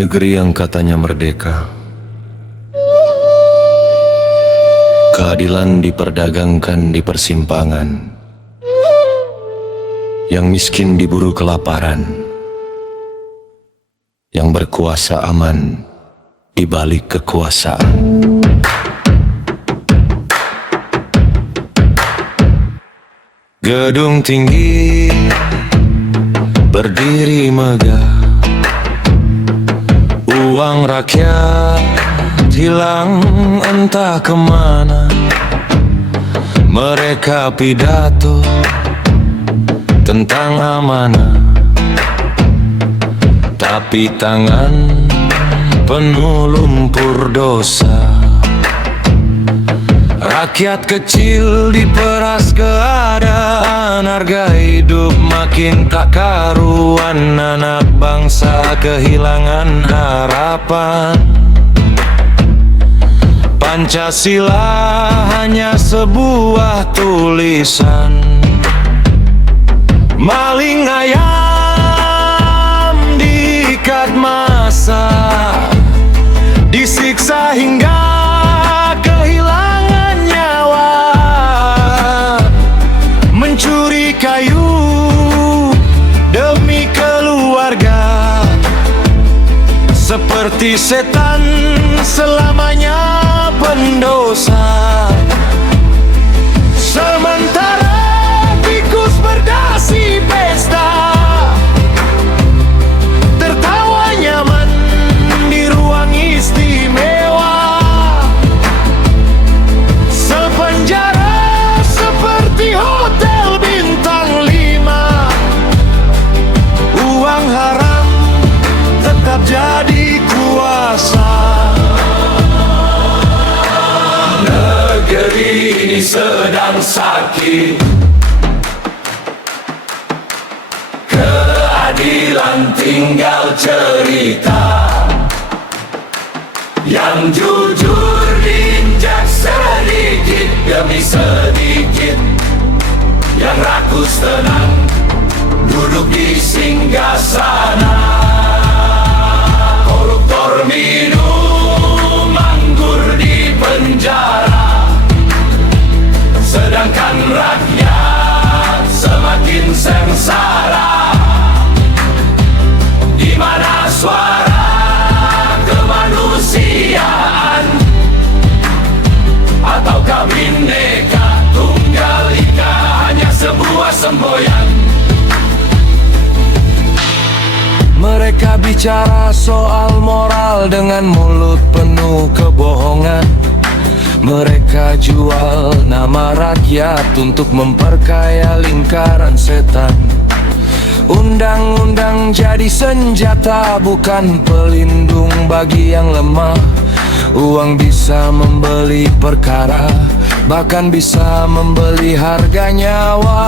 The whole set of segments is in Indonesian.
negeri yang katanya merdeka, keadilan diperdagangkan di persimpangan, yang miskin diburu kelaparan, yang berkuasa aman di balik kekuasaan. Gedung tinggi berdiri megah, uang rakyat hilang entah kemana. Mereka pidato tentang amanah, tapi tangan penuh lumpur dosa. Rakyat kecil diperas keadaan, harga hidup makin tak karuan. Anak bangsa kehilangan harapan. Pancasila hanya sebuah tulisan. Maling ayam diikat massa, disiksa hingga kehilangan nyawa. Mencuri kayu demi keluarga, seperti setan selamanya pendosa. Sementara tikus berdasi pesta, tertawa nyaman di ruang istimewa. Sepenjara seperti hotel bintang 5, uang haram tetap jadi kuasa. Negeri ini sedang sakit, keadilan tinggal cerita. Yang jujur diinjak sedikit demi sedikit, yang rakus tenang duduk di singgasana. Koruptor minum anggur di penjara, sedangkan rakyat semakin sengsara. Di mana suara kemanusiaan, ataukah Bhinneka Tunggal Ika hanya sebuah semboyan? Mereka bicara soal moral dengan mulut penuh kebohongan. Mereka jual nama rakyat untuk memperkaya lingkaran setan. Undang-undang jadi senjata, bukan pelindung bagi yang lemah. Uang bisa membeli perkara, bahkan bisa membeli harga nyawa.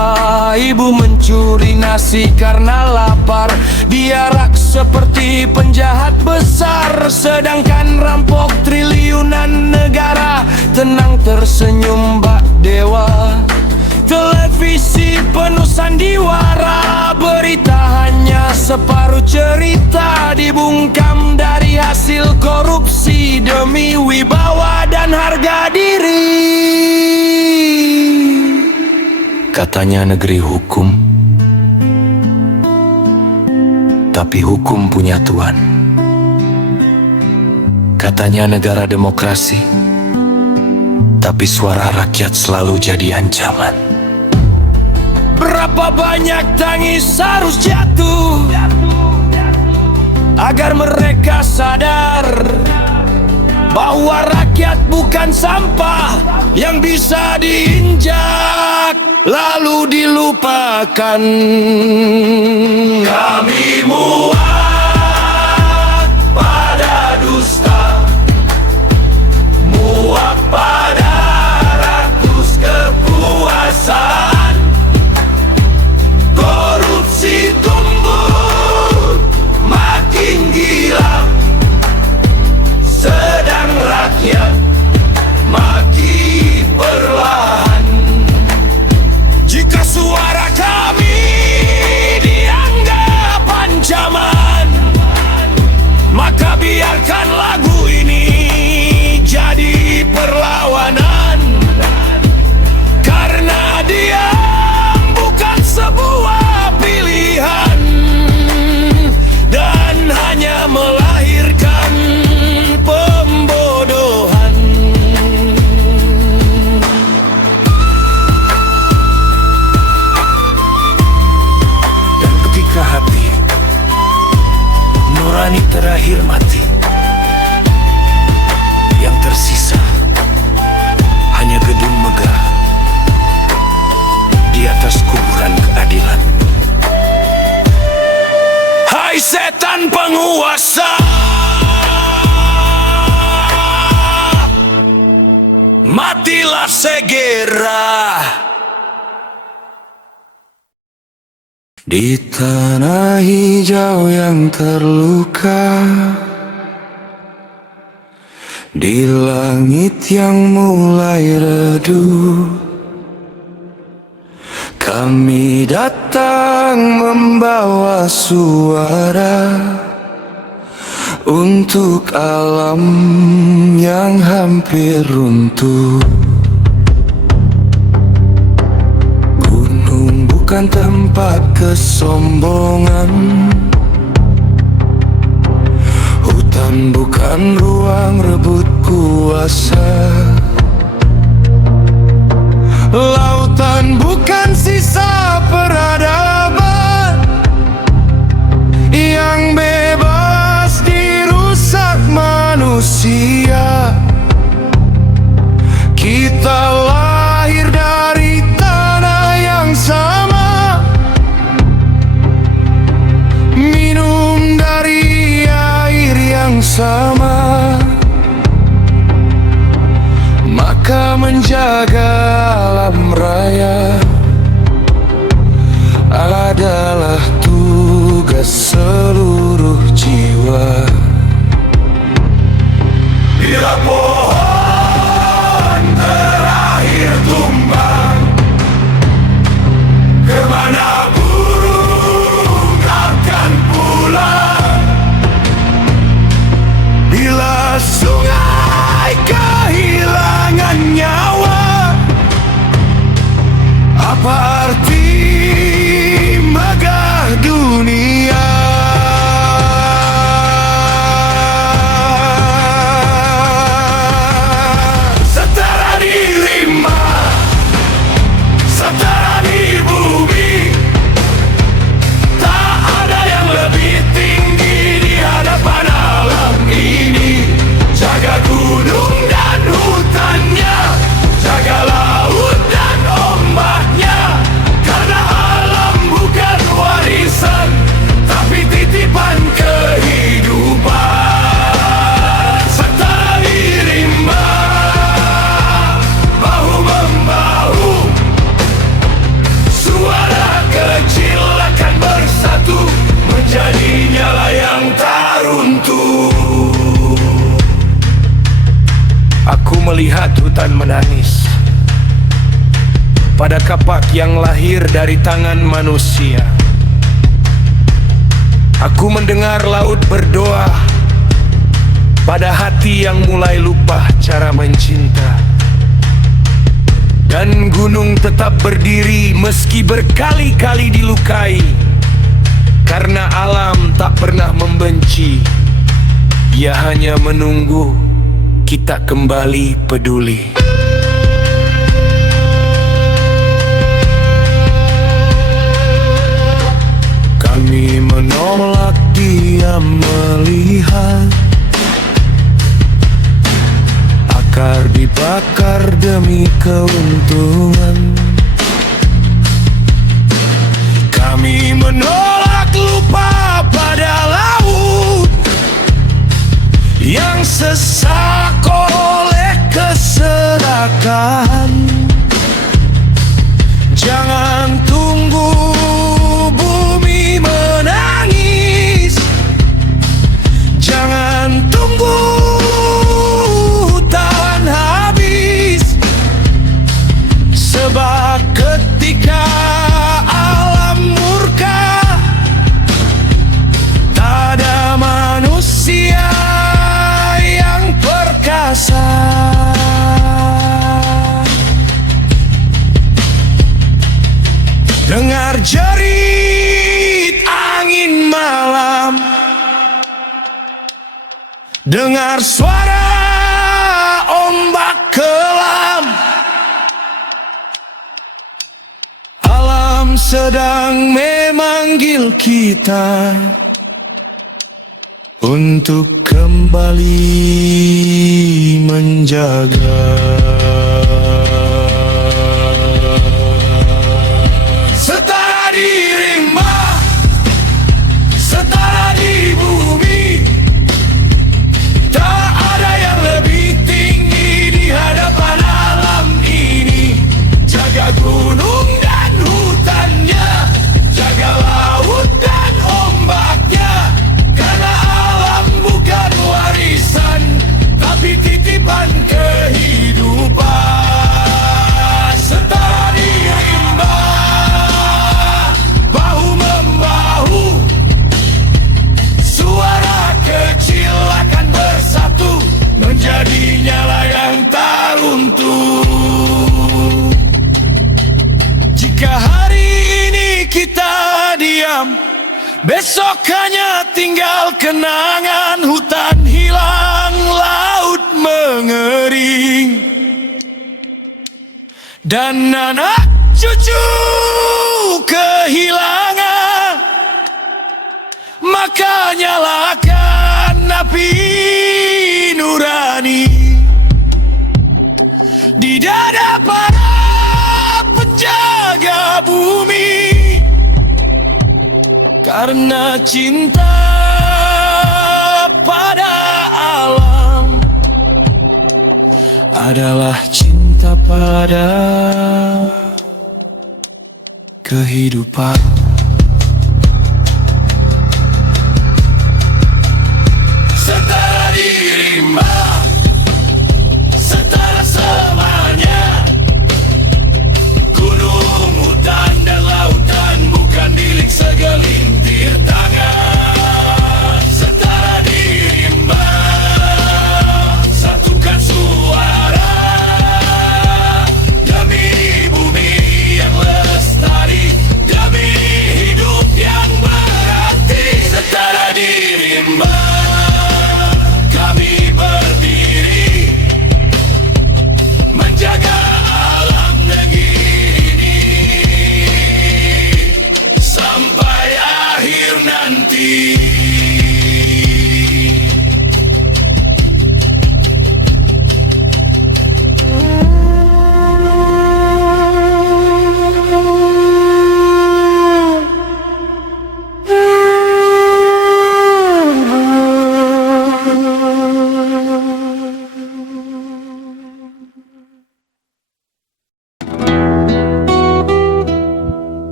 Ibu mencuri nasi karena lapar, diarak seperti penjahat besar. Sedangkan rampok triliunan negara tenang tersenyum bak dewa. Televisi penuh sandiwara, berita hanya separuh cerita. Dibungkam dari hasil korupsi demi wibawa dan harga diri. Katanya negeri hukum, tapi hukum punya tuan. Katanya negara demokrasi, tapi suara rakyat selalu jadi ancaman. Berapa banyak tangis harus jatuh agar mereka sadar bahwa rakyat bukan sampah yang bisa diinjak lalu dilupakan. Kami muak pada dusta, muak pada rakus kepuasan. Korupsi tumbuh makin gila, sedang rakyat mati perlahan. Jika suara kami dianggap ancaman, maka segera. Di tanah hijau yang terluka, di langit yang mulai redup, kami datang membawa suara untuk alam yang hampir runtuh. Gunung bukan tempat kesombongan, hutan bukan ruang rebut kuasa, lautan bukan sisa peradaban yang bebas dirusak manusia. Kita lahir dari tanah yang sama, minum dari air yang sama, maka menjaga alam raya adalah tugas seluruh jiwa. Bila pohon terakhir tumbang, kemana burung akan pulang? Bila sungai kehilangan nyawa, apa arti megah dunia? Setara di rimba, setara di bumi, tak ada yang lebih tinggi di hadapan alam ini. Jaga gunung dan hutannya, jaga laut dan ombaknya, karena alam bukan warisan, tapi titipan kehidupan. Setara di rimba, bahu membahu, suara kecil akan bersatu menjadi nyala yang tak runtuh. Aku melihat hutan menangis pada kapak yang lahir dari tangan manusia. Aku mendengar laut berdoa pada hati yang mulai lupa cara mencinta. Dan gunung tetap berdiri meski berkali-kali dilukai, karena alam tak pernah membenci. Ia hanya menunggu kita kembali peduli. Kami menolak diam melihat akar dibakar demi keuntungan. Kami menolak lupa pada laut yang sesak oleh keserakahan. Jangan tunggu bumi menangis, jangan tunggu hutan habis, sebab ketika alam murka, tak ada manusia yang perkasa. Dengar jerit angin malam, dengar suara ombak kelam. Alam sedang memanggil kita untuk kembali menjaga. Setara di rimba, setara di bumi, tak ada yang lebih tinggi di hadapan alam ini. Besok hanya tinggal kenangan. Hutan hilang, laut mengering, dan anak cucu kehilangan. Maka nyalakan api nurani di dada para penjaga bumi, karena cinta pada alam adalah cinta pada kehidupan. Setara di rimba, setara semuanya. Gunung, hutan, dan lautan bukan milik segelintir tangan. Setara di rimba, satukan suara demi bumi yang lestari, demi hidup yang berarti. Setara di rimba kami berdiri, menjaga alam negeri ini sampai akhir nanti.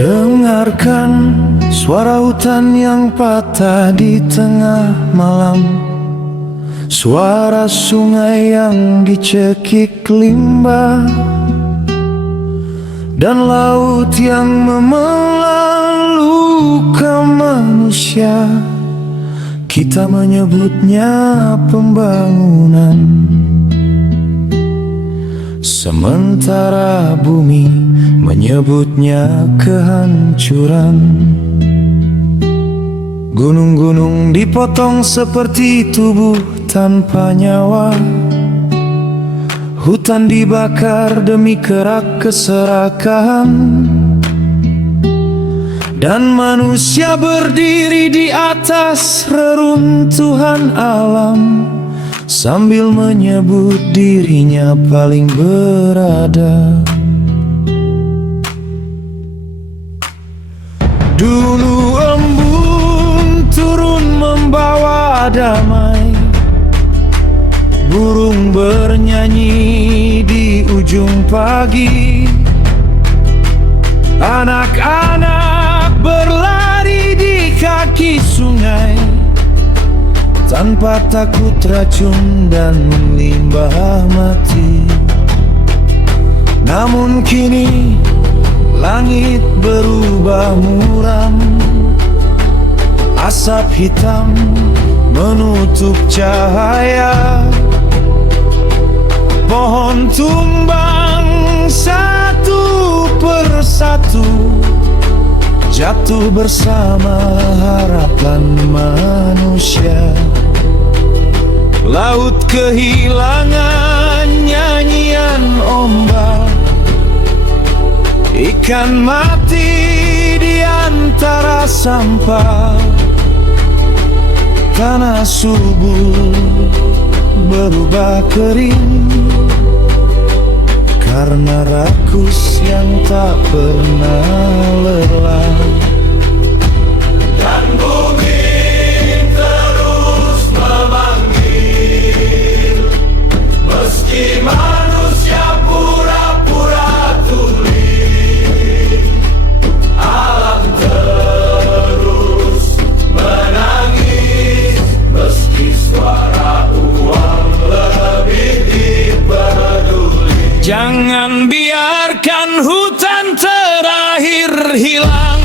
Dengarkan suara hutan yang patah di tengah malam, suara sungai yang dicekik limbah, dan laut yang memelan luka manusia. Kita menyebutnya pembangunan, sementara bumi menyebutnya kehancuran. Gunung-gunung dipotong seperti tubuh tanpa nyawa, hutan dibakar demi kerak keserakahan, dan manusia berdiri di atas reruntuhan alam sambil menyebut dirinya paling beradab. Dulu embun turun membawa damai, burung bernyanyi di ujung pagi, anak-anak berlari di kaki sungai tanpa takut racun dan limbah mati. Namun kini langit berubah muram, asap hitam menutup cahaya, pohon tumbang satu persatu, jatuh bersama harapan manusia. Laut kehilangan nyanyian ombak, ikan mati di antara sampah, tanah subur berubah kering karena rakus yang tak pernah lelah. Dan bumi terus memanggil, meski manusia pura-pura tuli. Alam terus menangis, meski suara uang lebih diperduli. Jangan biarkan hutan terakhir hilang,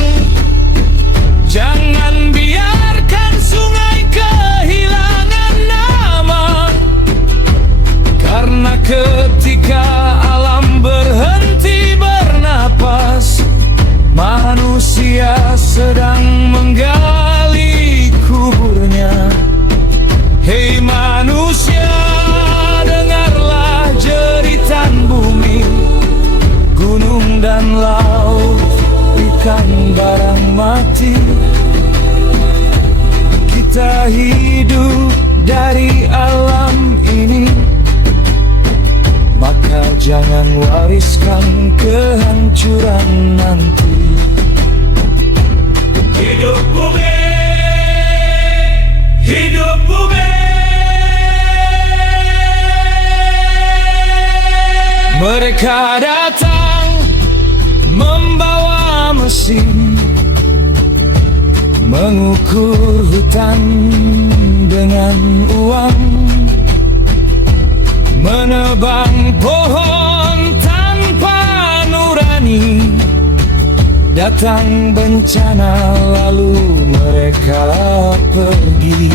barang mati. Kita hidup dari alam ini, maka jangan wariskan kehancuran nanti. Hidup bumi, hidup bumi. Mereka datang membawa mesin, mengukur hutan dengan uang, menebang pohon tanpa nurani. Datang bencana lalu mereka pergi.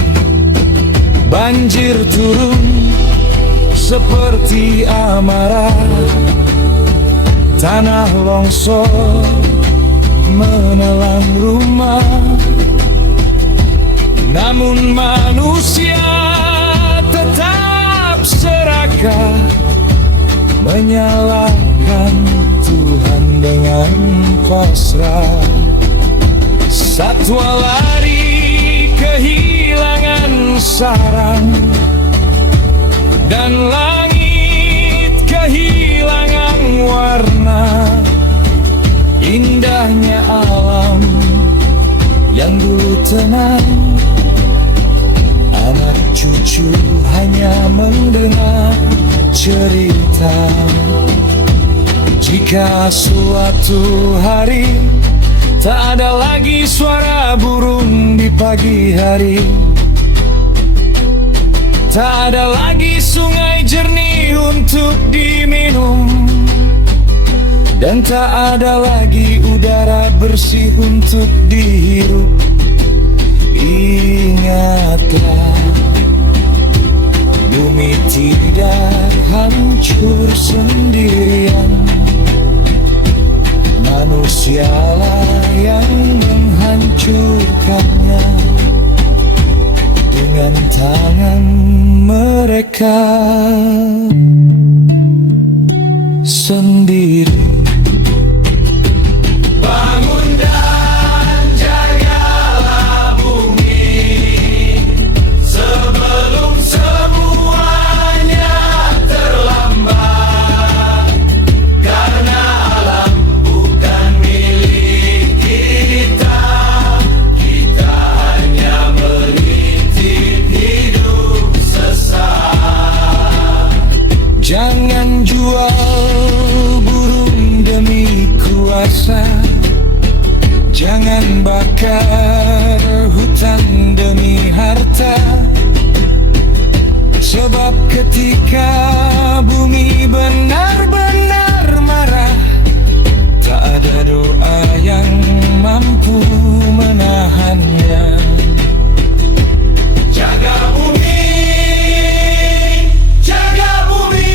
Banjir turun seperti amarah, tanah longsor menelan rumah. Namun manusia tetap serakah, menyalahkan Tuhan dengan pasrah. Satwa lari kehilangan sarang, dan langit kehilangan warna. Indahnya alam yang dulu tenang, anak cucu hanya mendengar cerita. Jika suatu hari tak ada lagi suara burung di pagi hari, tak ada lagi sungai jernih untuk diminum, dan tak ada lagi udara bersih untuk dihirup. Ingatlah, bumi tidak hancur sendirian. Manusialah yang menghancurkannya dengan tangan mereka sendiri. Bangun dan jagalah bumi sebelum semuanya terlambat. Karena alam bukan milik kita, kita hanya menitip hidup sesaat. Jangan jual burung demi kuasa, jangan bakar hutan demi harta. Sebab ketika bumi benar-benar marah, tak ada doa yang mampu menahannya. Jaga bumi, jaga bumi,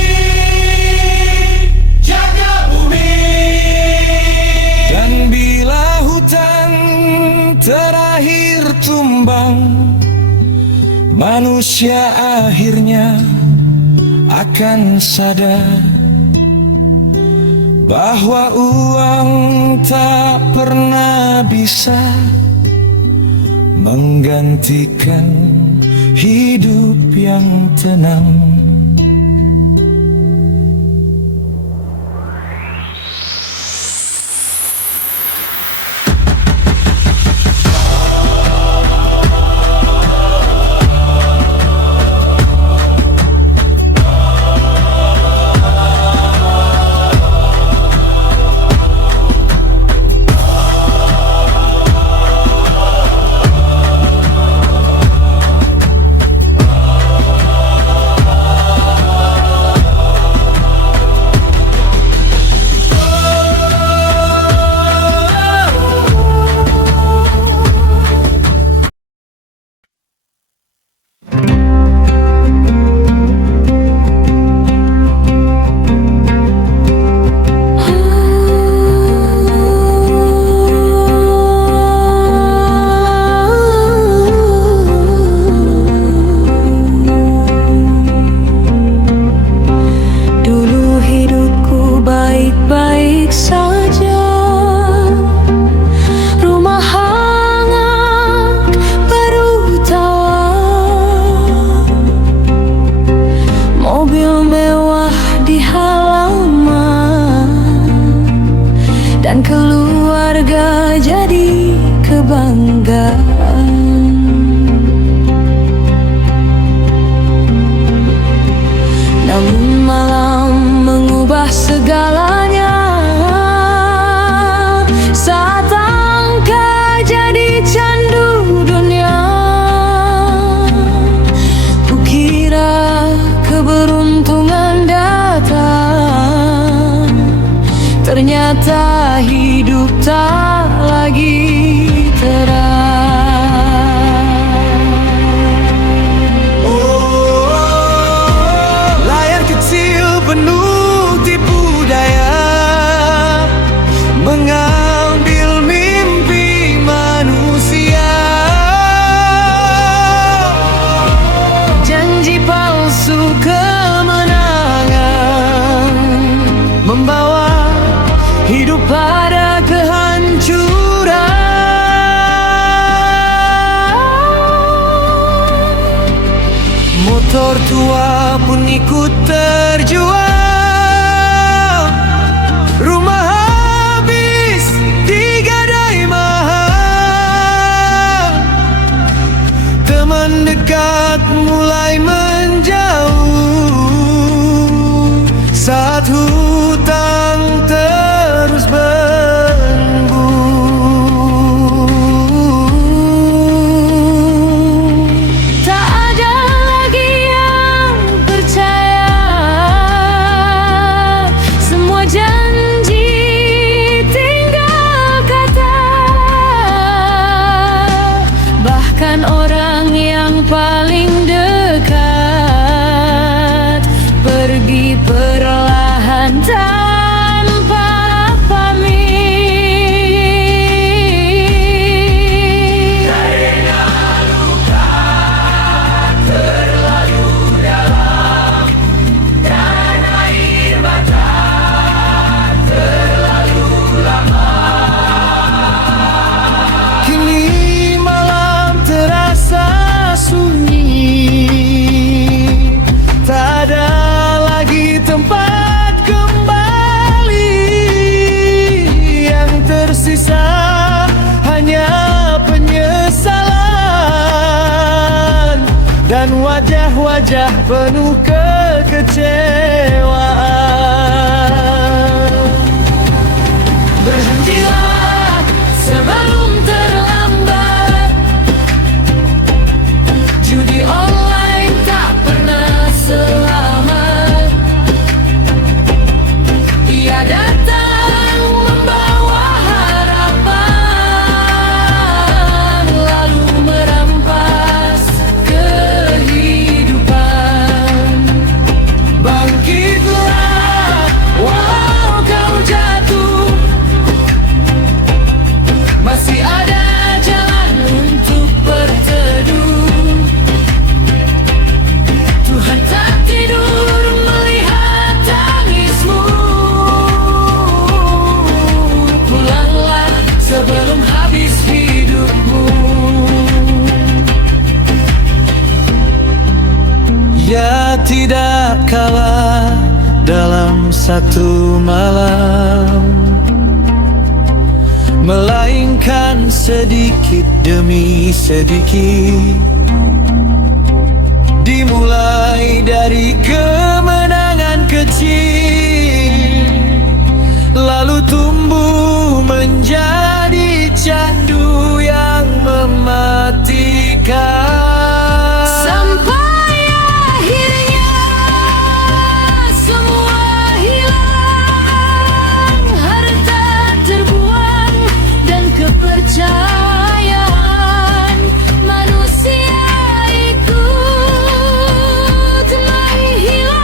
jaga bumi. Dan bila hutan terakhir tumbang, manusia akhirnya akan sadar bahwa uang tak pernah bisa menggantikan hidup yang tenang. musuh kemenangan, membawa hidup pada kehancuran. Motor tua pun ikut terjual, rumah habis digadai mahal, teman dekat mulai menjauh saat hutang terus berembun. Tak ada lagi yang percaya, semua janji tinggal kata. Bahkan orang yang paling dekat pergi perlahan tanpa pamit. Kini malam terasa sunyi, tak ada lagi tempat kembali. Yang tersisa hanya penyesalan dan wajah-wajah penuh kekecewaan. Berhentilah sebelum terlambat. Judi online tak pernah selamat. Ia datang membawa harapan, lalu merampas kehidupan. Bangkitlah walau kau jatuh, Masih ada jalan untuk berteduh. Tuhan tak tidur melihat tangismu. Pulanglah sebelum habis hidupmu. ia tidak kalah dalam satu malam, melainkan sedikit demi sedikit, dimulai dari kemenangan kecil, lalu tumbuh menjadi candu yang mematikan. Sampai akhirnya semua hilang, harta terbuang dan kepercayaan manusia ikut menghilang.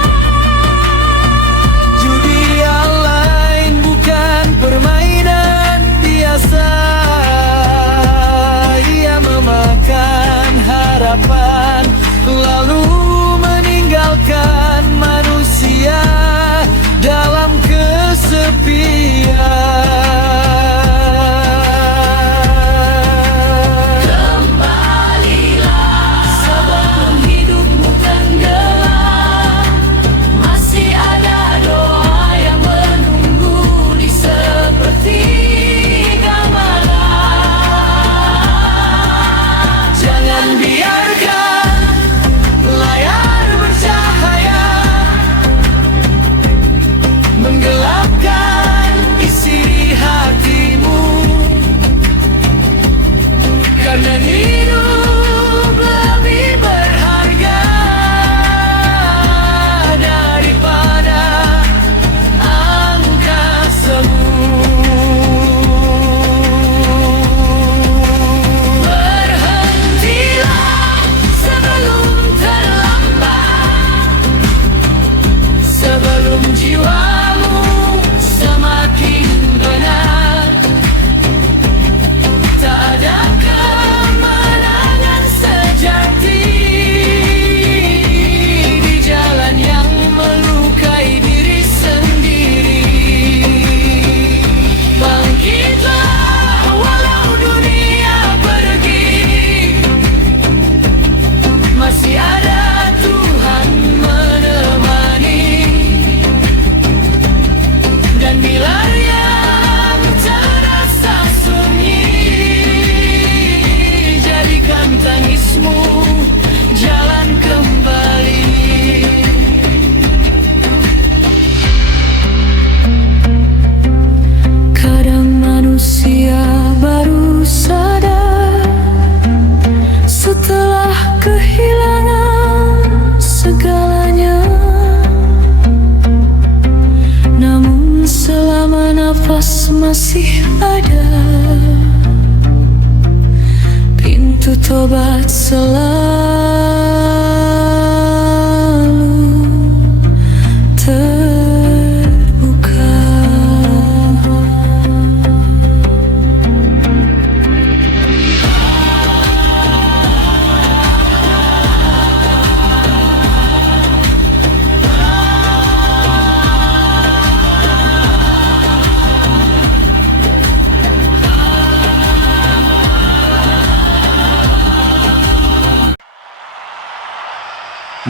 masih ada pintu tobat selalu terbuka.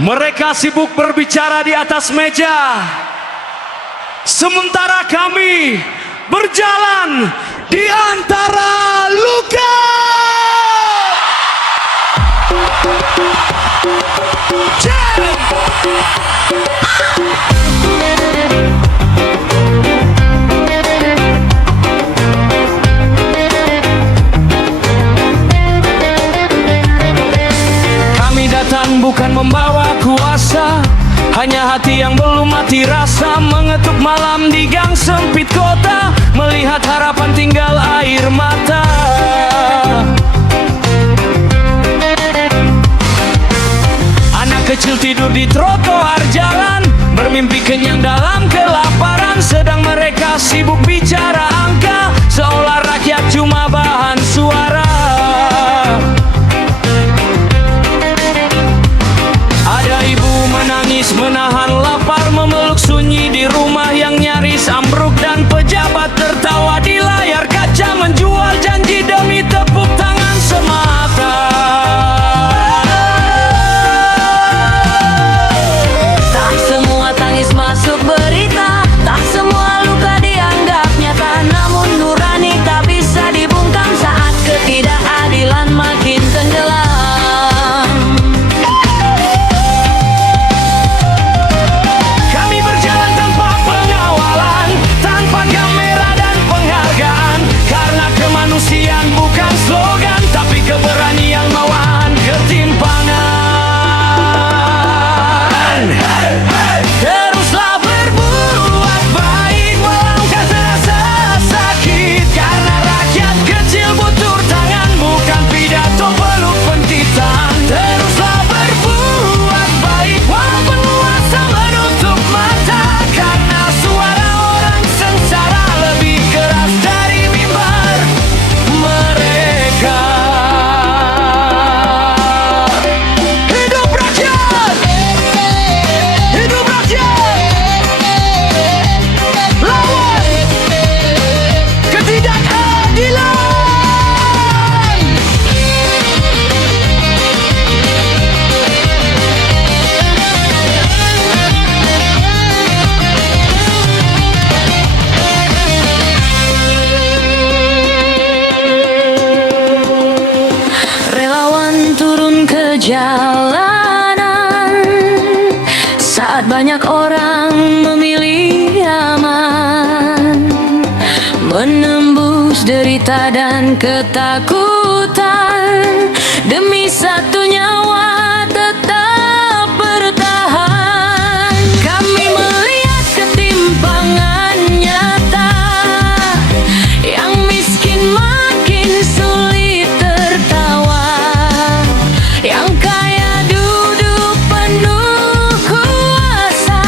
Mereka sibuk berbicara di atas meja, sementara kami berjalan di antara luka. Jam! Kami datang bukan membawa kuasa, hanya hati yang belum mati rasa, mengetuk malam di gang sempit kota, melihat harapan tinggal air mata. Anak kecil tidur di trotoar jalan, bermimpi kenyang dalam kelaparan, sedang mereka sibuk bicara angka, seolah rakyat cuma bahan suara. Ada ibu menangis menahan lapar, memeluk sunyi di rumah yang nyaris ambruk, dan pejabat tertawa di layar kaca, menjual janji demi tepuk tangan semata. Tak semua tangis masuk berita, tak semua luka dianggap nyata, namun nurani tak bisa dibungkam saat ketidakadilan makin tenggelam. Kami berjalan tanpa pengawalan, tanpa kamera dan penghargaan, karena kemanusiaan bukan slogan, tapi keberanian melawan ketimpangan. Teruslah berbuat baik walau terasa sakit, karena rakyat kecil butuh tangan, bukan pidato peluk pentitan. Teruslah berbuat baik walau penguasa menutup mata, karena suara orang sengsara lebih keras dari mimbar mereka. Hidup rakyat! Hidup rakyat! Lawan ketidakadilan! Relawan turun ke jalanan saat banyak orang memilih aman, menembus derita dan ketakutan demi satu nyawa tetap bertahan. Kami melihat ketimpangan nyata, yang miskin makin sulit tertawa, yang kaya duduk penuh kuasa,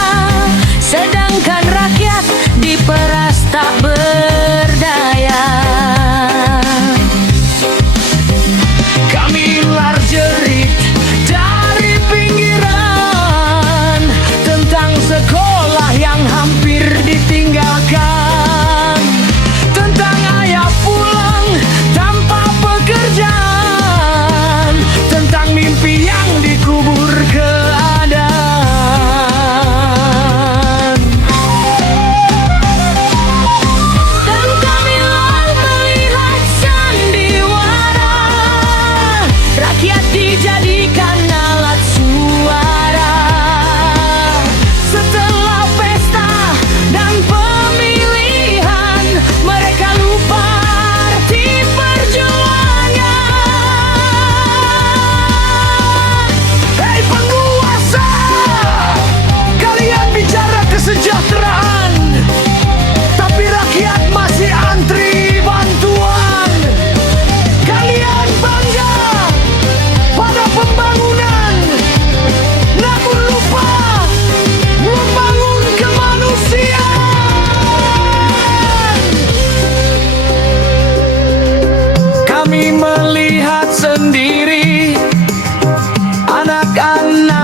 sedangkan rakyat diperas tak berdaya. Karena